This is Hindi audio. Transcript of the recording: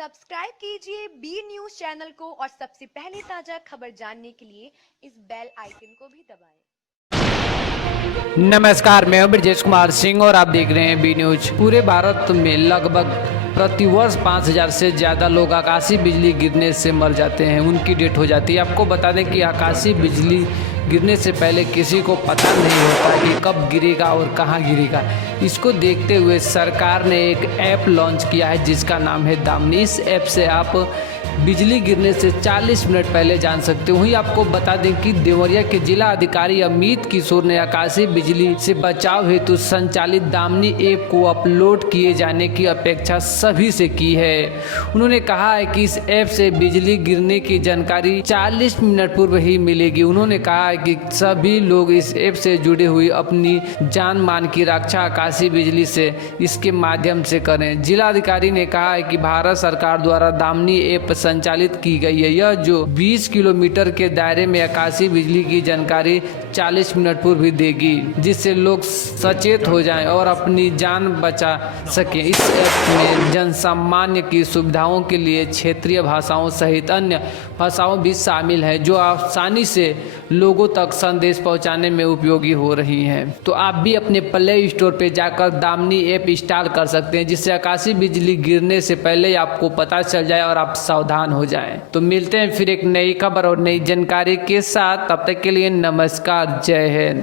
सब्सक्राइब कीजिए बी न्यूज चैनल को और सबसे पहले ताजा खबर जानने के लिए इस बेल आइकन को भी दबाएं। नमस्कार, मैं हूं ब्रजेश कुमार सिंह और आप देख रहे हैं बी न्यूज। पूरे भारत में लगभग प्रतिवर्ष 5000 से ज़्यादा लोग आकाशीय बिजली गिरने से मर जाते हैं, उनकी डेथ हो जाती है। आपको बता दें कि आकाशीय बिजली गिरने से पहले किसी को पता नहीं होता कि कब गिरेगा और कहां गिरेगा। इसको देखते हुए सरकार ने एक ऐप लॉन्च किया है जिसका नाम है दामिनी। इस ऐप से आप बिजली गिरने से 40 मिनट पहले जान सकते हो। वहीं आपको बता दें कि देवरिया के जिला अधिकारी अमित किशोर ने आकाशीय बिजली से बचाव हेतु संचालित दामिनी ऐप को अपलोड किए जाने की अपेक्षा सभी से की है। उन्होंने कहा है कि इस ऐप से बिजली गिरने की जानकारी 40 मिनट पूर्व ही मिलेगी। उन्होंने कहा है कि सभी लोग इस ऐप से जुड़े हुए अपनी जान मान की रक्षा आकाशीय बिजली से इसके माध्यम से करें। जिला अधिकारी ने कहा है कि भारत सरकार द्वारा दामिनी ऐप संचालित की गई है, यह जो 20 किलोमीटर के दायरे में आकाशीय बिजली की जानकारी 40 मिनट पूर्व भी देगी, जिससे लोग सचेत हो जाएं और अपनी जान बचा सकें। इस ऐप में जनसामान्य की सुविधाओं के लिए क्षेत्रीय भाषाओं सहित अन्य भाषाओं भी शामिल है, जो आसानी से लोगों तक संदेश पहुंचाने में उपयोगी हो रही हैं। तो आप भी अपने प्ले स्टोर पे जाकर दामिनी ऐप इंस्टॉल कर सकते हैं, जिससे आकाशीय बिजली गिरने से पहले आपको पता चल जाए और आप सावधान हो जाएं। तो मिलते हैं फिर एक नई खबर और नई जानकारी के साथ। तब तक के लिए नमस्कार, जय हिंद।